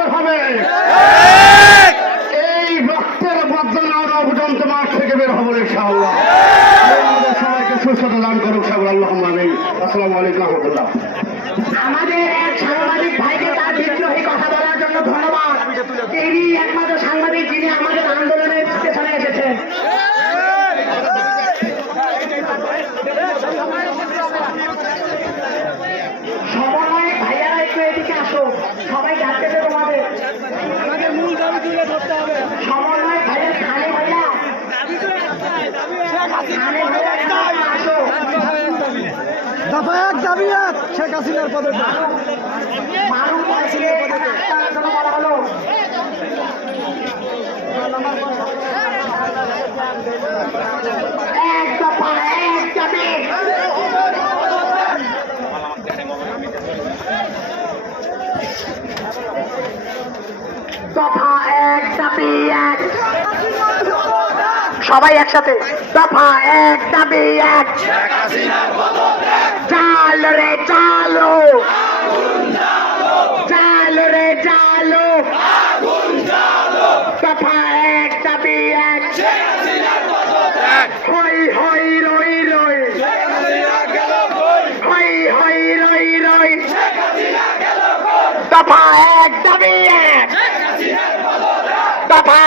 হবে হবে এই রক্তের বদলে আমরা পর্যন্ত মাঠ থেকে বের হবো ইনশাআল্লাহ। আমাদের সবাইকে সুস্থতা দান করুক সবাই, আল্লাহুম্মা আমিন। আসসালামু আলাইকুম ওয়া রাহমাতুল্লাহ। আমাদের এক সাংবাদিক ভাইকে তার বিদ্রোহী কথা বলার জন্য ধন্যবাদ। তিনি একমাত্র সাংবাদিক যিনি আমাদের আন্দোলনের পেছনে এসেছেন। সমন্বয় ভাইয়ারা একটু এদিকে আসো, সবাই ডাকতেছে তোমাদের। সমন্বয় ভাইয়া খানে ভাইয়া আসো। দফা এক দাবি এক শেখ হাসিনার পদত্যাগ। মারুফ ভাইকে আটকানোর জন্য বলা হলো। এক দফা এক দাবি। দফা এক দাবি এক। সবাই একসাথে দফা এক দাবি এক। চাল রে চালো, চাল রে চালো, দফা এক দাবি এক। হই হই রই রই, হই হই রই রই, দফা এক দাবি এক। দফা